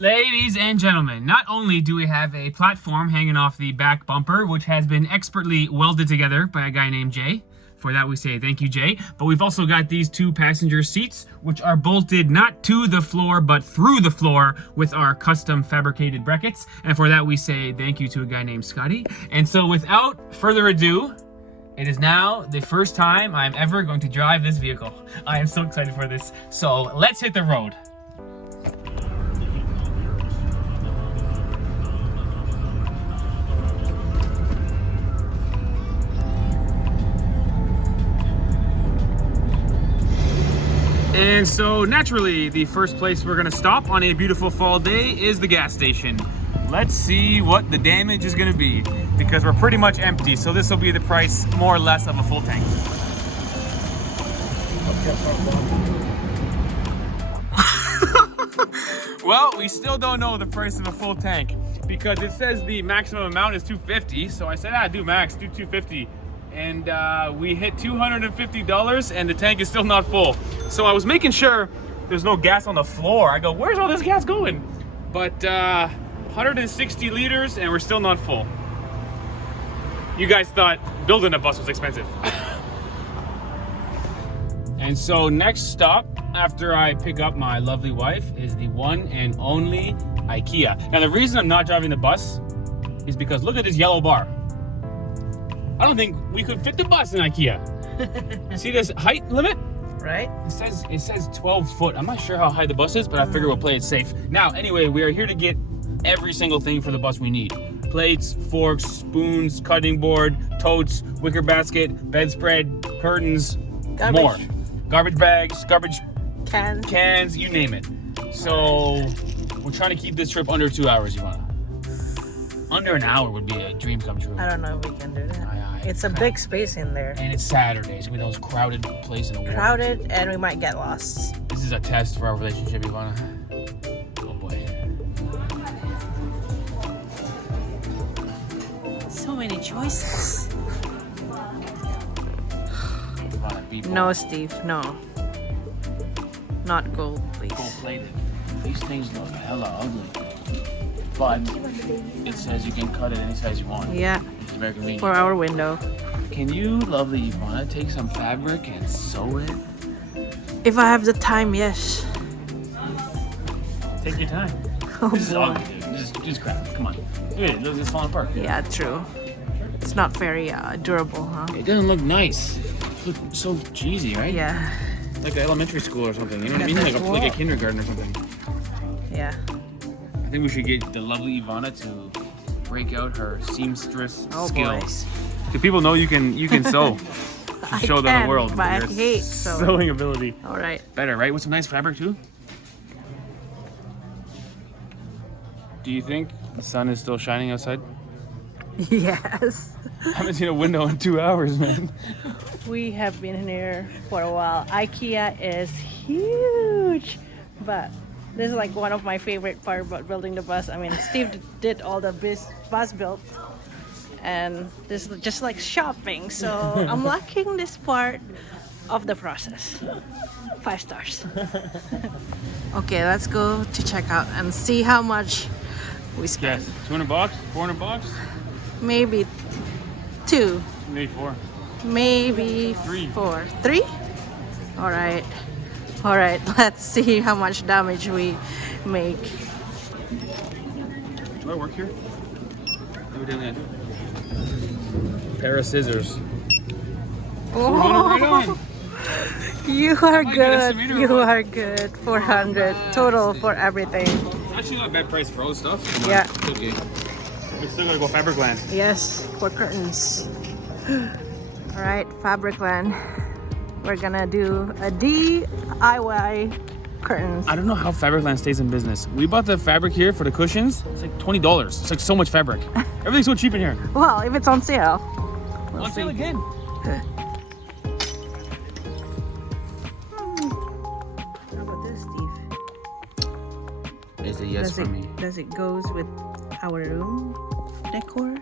Ladies and gentlemen, not only do we have a platform hanging off the back bumper, which has been expertly welded together by a guy named Jay. For that we say thank you, Jay. But we've also got these two passenger seats, which are bolted not to the floor, but through the floor with our custom fabricated brackets. And for that we say thank you to a guy named Scotty. And so without further ado, it is now the first time I'm ever going to drive this vehicle. I am so excited for this. So let's hit the road. And so naturally, the first place we're gonna stop on a beautiful fall day is the gas station. Let's see what the damage is gonna be, because we're pretty much empty. So this will be the price, more or less, of a full tank. Well, we still don't know the price of a full tank because it says the maximum amount is $250. So I said, do max, do $250. And we hit $250 and the tank is still not full. So I was making sure there's no gas on the floor. I go, where's all this gas going? But 160 liters and we're still not full. You guys thought building a bus was expensive. And so next stop after I pick up my lovely wife is the one and only IKEA. Now the reason I'm not driving the bus is because look at this yellow bar. I don't think we could fit the bus in IKEA. See this height limit? Right. It says 12 foot. I'm not sure how high the bus is, but I figure we'll play it safe. Now, anyway, we are here to get every single thing for the bus we need. Plates, forks, spoons, cutting board, totes, wicker basket, bedspread, curtains, Garbage. more. Garbage bags, garbage Cans, you name it. So, we're trying to keep this trip under 2 hours, Ivana. Under an hour would be a dream come true. I don't know if we can do that. It's a big space in there. And it's Saturday. It's gonna be the most crowded place in the world. Crowded, and we might get lost. This is a test for our relationship, Ivana. Oh boy. So many choices. Ivana, be bold. No, Steve, no. Not gold, please. Gold plated. These things look hella ugly. But it says you can cut it any size you want. Yeah. It's very convenient. For our window. Can you, lovely Ivana, take some fabric and sew it? If I have the time, yes. Take your time. Oh This is boy. ugly, dude. Just grab it. Come on. Look at it. Look, it's falling apart. Yeah, true. It's not very durable, huh? It doesn't look nice. It looks so cheesy, right? Yeah. Like elementary school or something. You know what I mean? Like a kindergarten or something. Yeah. I think we should get the lovely Ivana to break out her seamstress skills. Do people know you can sew? Show them the world. But I your hate sewing ability. All right. Better, right? With some nice fabric too. Do you think the sun is still shining outside? Yes. I haven't seen a window in 2 hours, man. We have been here for a while. IKEA is huge, but this is like one of my favorite part about building the bus. I mean, Steve did all the bus build, and this is just like shopping. So I'm liking this part of the process. 5 stars. Okay, let's go to check out and see how much we spent. Yes, 200 bucks, 400 bucks, Maybe 2, maybe 4. maybe 3. 4. 3? All right. All right, let's see how much damage we make. Do I work here? Evidently. Pair of scissors. Oh, you are Am I a good good. estimator or You what? are good. 400 total for everything. It's actually not a bad price for all the stuff. Yeah. It's okay. We still gotta go fabric land. Yes, for curtains. All right, fabric land. We're gonna do a DIY curtains. I don't know how Fabricland stays in business. We bought the fabric here for the cushions. It's like $20. It's like so much fabric. Everything's so cheap in here. Well, if it's on sale. We'll sale again. How about this, Steve? It's a yes for me. Does it goes with our room decor?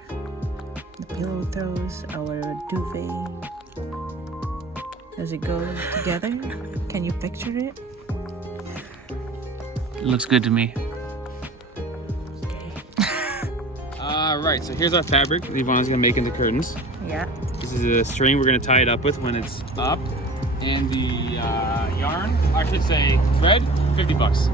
The pillow throws, our duvet. Does it go together? Can you picture it? It looks good to me. Alright, so here's our fabric Ivana's gonna make into curtains. Yeah. This is a string we're gonna tie it up with when it's up. And the yarn, I should say thread, 50 bucks.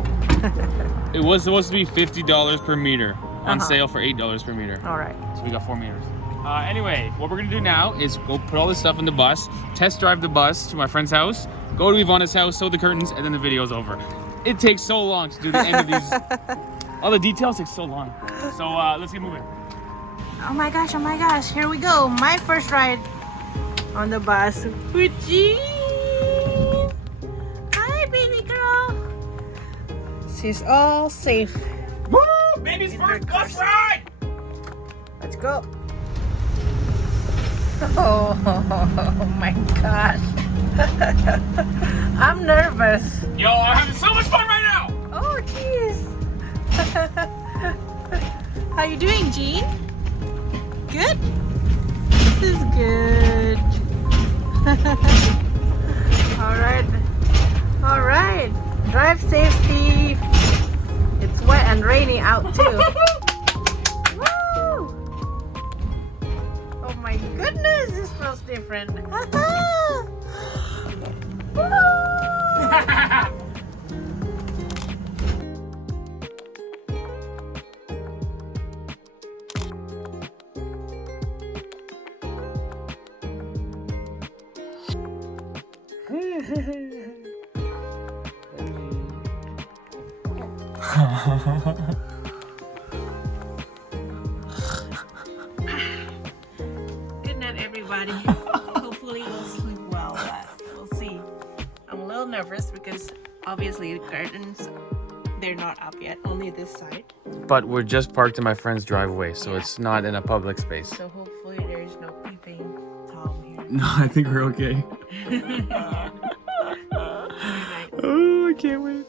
It was supposed to be $50 per meter, on sale for $8 per meter. All right. So we got 4 meters. Anyway, what we're gonna do now is go put all this stuff in the bus, test drive the bus to my friend's house, go to Ivana's house, sew the curtains, and then the video's over. It takes so long to do the end of these. All the details take so long. So let's get moving. Oh my gosh, here we go. My first ride on the bus with Jean. Hi, baby girl. She's all safe. Woo! Baby's first bus ride! Let's go. Oh my gosh. I'm nervous. Yo, I'm having so much fun right now! Oh, jeez. How you doing, Jean? Good? This is good. All right. Drive safe, Steve. It's wet and rainy out too. Woo! Oh my goodness, this feels different. Good night, everybody. Hopefully we'll sleep well, but we'll see. I'm a little nervous because obviously the curtains, they're not up yet, only this side. But we're just parked in my friend's driveway, so it's not in a public space. So hopefully there's no peeping Tom here. No, I think we're okay. Oh, I can't wait.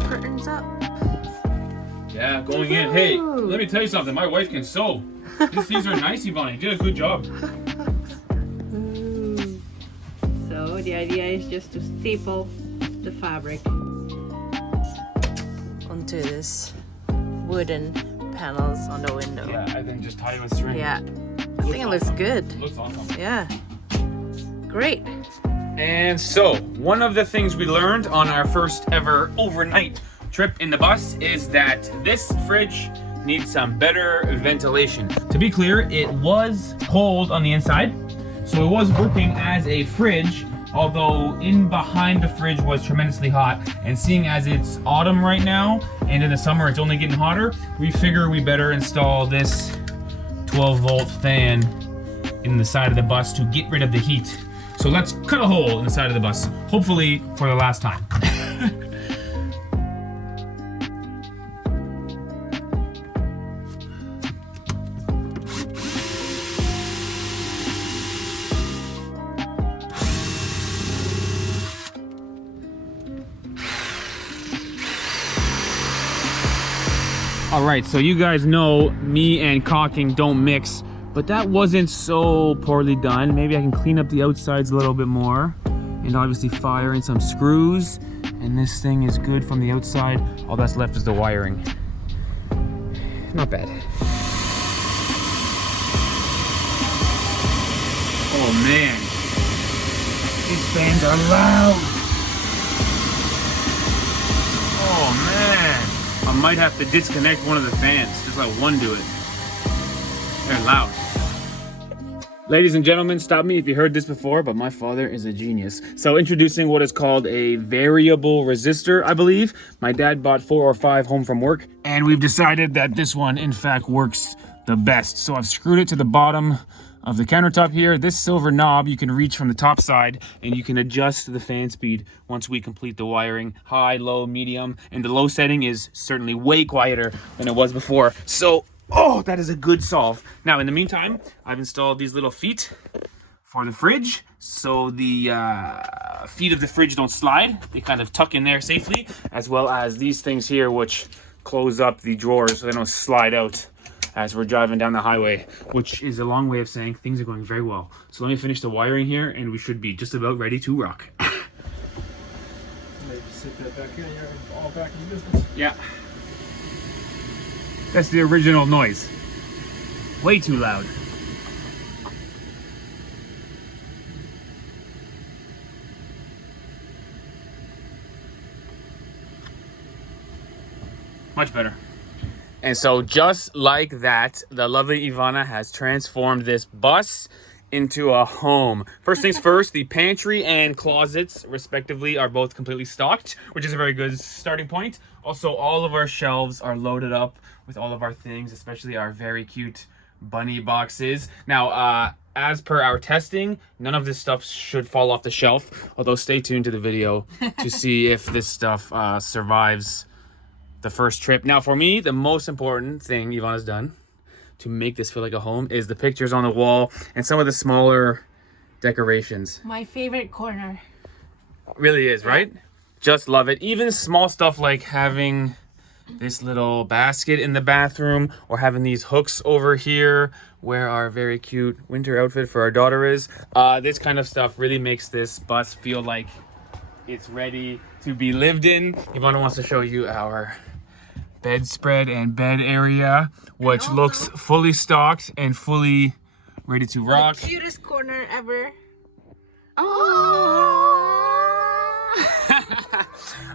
Curtains up. Yeah, going in. Hey, let me tell you something. My wife can sew. These are nice, Ivana. You did a good job. So the idea is just to staple the fabric onto this wooden panels on the window. Yeah, and then just tie it with string. Yeah, I think it looks good. It looks awesome. Yeah, great. And so, one of the things we learned on our first ever overnight trip in the bus is that this fridge needs some better ventilation. To be clear, it was cold on the inside, so it was working as a fridge, although in behind the fridge was tremendously hot. And seeing as it's autumn right now, and in the summer it's only getting hotter, we figure we better install this 12-volt fan in the side of the bus to get rid of the heat. So let's cut a hole in the side of the bus, hopefully for the last time. All right, so you guys know me and caulking don't mix, but that wasn't so poorly done. Maybe I can clean up the outsides a little bit more and obviously fire in some screws. And this thing is good from the outside. All that's left is the wiring. Not bad. Oh man, these fans are loud. Oh man. I might have to disconnect one of the fans, just let one do it. They're loud. Ladies and gentlemen, stop me if you heard this before, but my father is a genius. So introducing what is called a variable resistor, I believe. My dad bought 4 or 5 home from work, and we've decided that this one, in fact, works the best. So I've screwed it to the bottom of the countertop here. This silver knob you can reach from the top side, and you can adjust the fan speed once we complete the wiring. High, low, medium, and the low setting is certainly way quieter than it was before. So, oh, that is a good solve. Now, in the meantime, I've installed these little feet for the fridge, so the feet of the fridge don't slide. They kind of tuck in there safely, as well as these things here, which close up the drawers so they don't slide out as we're driving down the highway, which is a long way of saying things are going very well. So let me finish the wiring here, and we should be just about ready to rock. Maybe sit that back in, you're all back in business. Yeah. That's the original noise. Way too loud. Much better. And so just like that, the lovely Ivana has transformed this bus into a home. First things first, the pantry and closets, respectively, are both completely stocked, which is a very good starting point. Also, all of our shelves are loaded up with all of our things, especially our very cute bunny boxes. Now, as per our testing, none of this stuff should fall off the shelf, although stay tuned to the video to see if this stuff survives the first trip. Now, for me, the most important thing Ivana's done to make this feel like a home is the pictures on the wall and some of the smaller decorations. My favorite corner. Really is, right? Just love it. Even small stuff like having this little basket in the bathroom, or having these hooks over here where our very cute winter outfit for our daughter is. This kind of stuff really makes this bus feel like it's ready to be lived in. Ivana wants to show you our bedspread and bed area, which looks fully stocked and fully ready to rock. The cutest corner ever.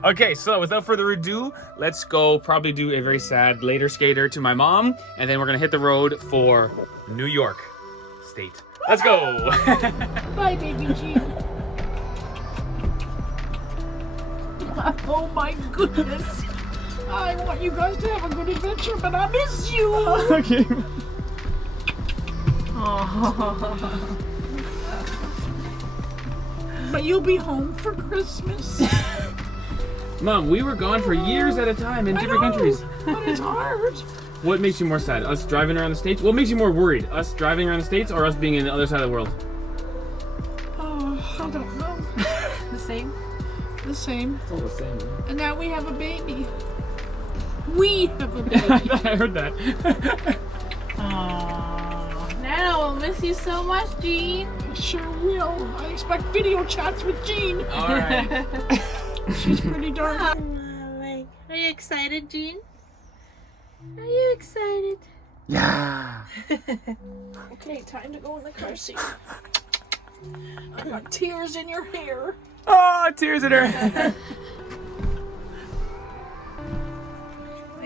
Okay, so without further ado, let's go probably do a very sad later skater to my mom, and then we're gonna hit the road for New York State. Let's go. Bye, baby Jean. Oh my goodness. I want you guys to have a good adventure, but I miss you. Okay. But you'll be home for Christmas. Mom, we were gone for years at a time in different countries. But it's hard. What makes you more sad? Us driving around the States? What makes you more worried? Us driving around the States or us being in the other side of the world? Oh, I don't know. The same. The same. It's all the same. And now we have a baby. We have a baby. I heard that. Aww. Nana will miss you so much, Jean. I sure will. I expect video chats with Jean. All right. She's pretty darn. Are you excited, Jean? Are you excited? Yeah. Okay, time to go in the car seat. I got tears in your hair. Oh, tears in her head.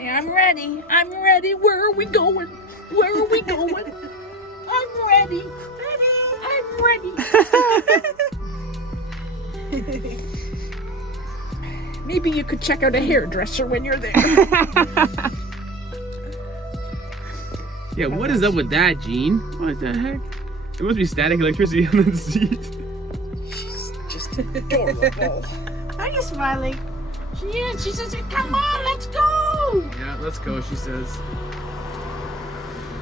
I'm ready. I'm ready. Where are we going? Where are we going? I'm ready. I'm ready. Maybe you could check out a hairdresser when you're there. Yeah, what is up with that, Gene? What the heck? It must be static electricity on the seat. She's just adorable. Are you smiling? She is. She says, come on, let's go. Yeah, let's go, she says.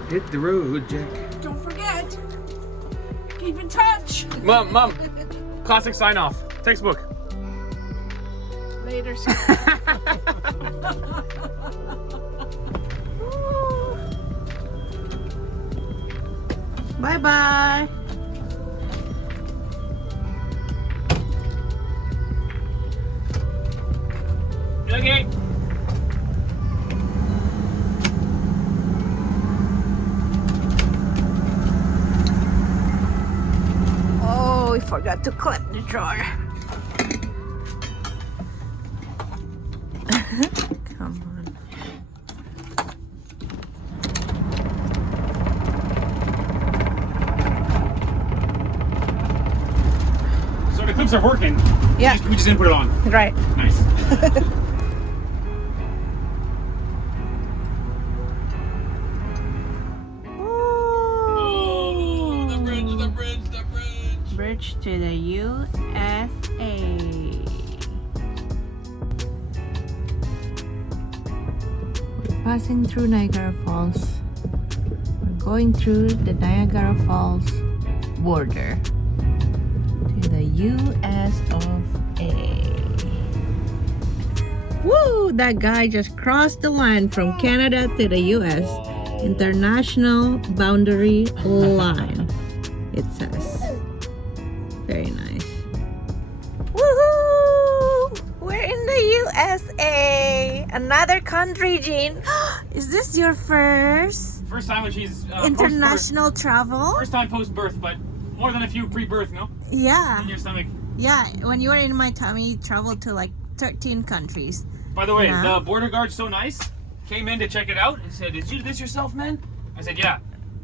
Hit the road, Jack. Don't forget. Keep in touch. Mom, classic sign off. Textbook. Later. Bye-bye. Okay. Oh, we forgot to clip the drawer. Come on. So the clips are working. Yeah. We just didn't put it on. Right. Nice. Oh, the bridge. Bridge to the U.S.A. We're passing through Niagara Falls. We're going through the Niagara Falls border. the U.S.A. Woo! That guy just crossed the line from Canada to the U.S. International boundary line, it says. Very nice. Woohoo! We're in the U.S.A. Another country, Jean. Is this your first First time when she's international travel? First time post-birth, but more than a few pre-birth, no? Yeah. In your stomach. Yeah, when you were in my tummy, you traveled to like 13 countries. By the way, Yeah. the border guard's so nice. Came in to check it out and said, "Did you do this yourself, man?" I said, "Yeah."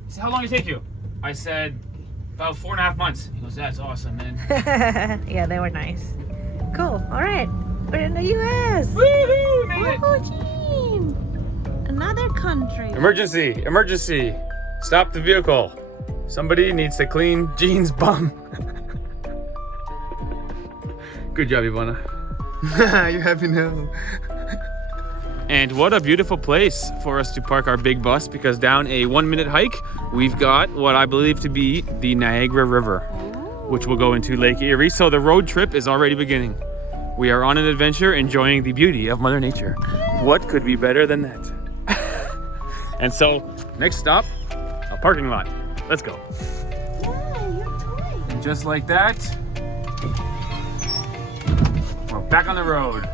He said, "How long did it take you?" I said, "About 4.5 months." He goes, "That's awesome, man." Yeah, they were nice. Cool. All right, we're in the U.S. Woohoo! Made it. Woohoo, Jean! Another country. Emergency! Emergency! Stop the vehicle. Somebody needs to clean Jean's bum. Good job, Ivana. You happy now? And what a beautiful place for us to park our big bus, because down a 1-minute hike, we've got what I believe to be the Niagara River, which will go into Lake Erie. So the road trip is already beginning. We are on an adventure enjoying the beauty of Mother Nature. What could be better than that? And so, next stop, a parking lot. Let's go. Yeah, your toy. And just like that, we're back on the road.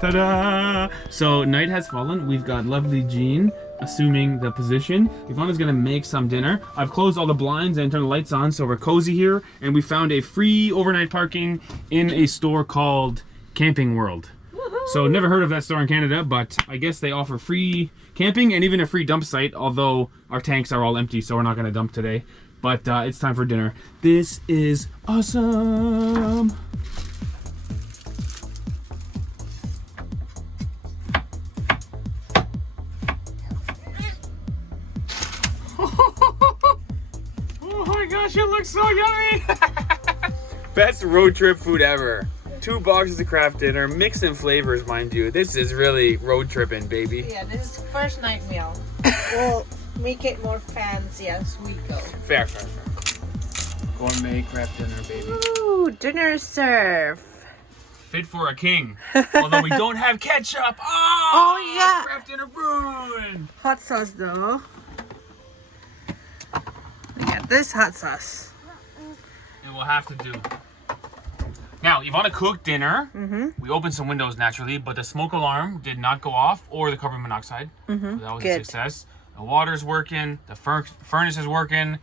Ta-da! So night has fallen. We've got lovely Jean assuming the position. Ivana's gonna make some dinner. I've closed all the blinds and turned the lights on, so we're cozy here. And we found a free overnight parking in a store called Camping World. So never heard of that store in Canada, but I guess they offer free camping and even a free dump site, although our tanks are all empty, so we're not gonna dump today. But it's time for dinner. This is awesome. Oh my gosh, it looks so yummy! Best road trip food ever. 2 boxes of craft dinner, mixed in flavors, mind you. This is really road tripping, baby. Yeah, this is first night meal. We'll make it more fancy as we go. Fair. Gourmet craft dinner, baby. Ooh, dinner serve. Fit for a king. Although we don't have ketchup. Oh, yeah. Craft dinner ruined. Hot sauce though. We got this hot sauce. It will have to do. Now, Ivana cooked dinner. We opened some windows naturally, but the smoke alarm did not go off, or the carbon monoxide. So that was a success. The water's working. The furnace is working.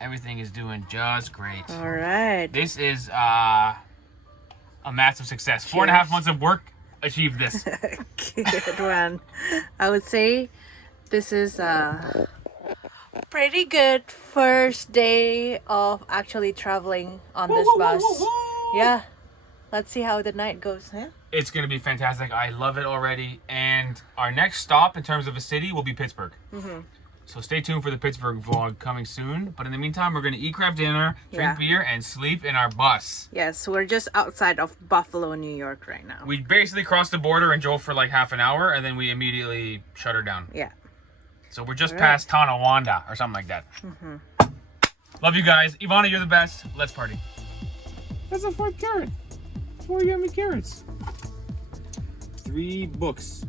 Everything is doing just great. All right. This is a massive success. 4.5 months of work achieved this. Good one. I would say this is a pretty good first day of actually traveling on this bus. Yeah. Let's see how the night goes, huh? It's going to be fantastic. I love it already. And our next stop in terms of a city will be Pittsburgh. So stay tuned for the Pittsburgh vlog coming soon. But in the meantime, we're going to eat craft dinner, drink beer, and sleep in our bus. Yes, we're just outside of Buffalo, New York right now. We basically crossed the border and drove for like half an hour, and then we immediately shut her down. Yeah. So we're just past Tonawanda or something like that. Love you guys. Ivana, you're the best. Let's party. That's a 4th carrot. 4 yummy carrots. 3 books.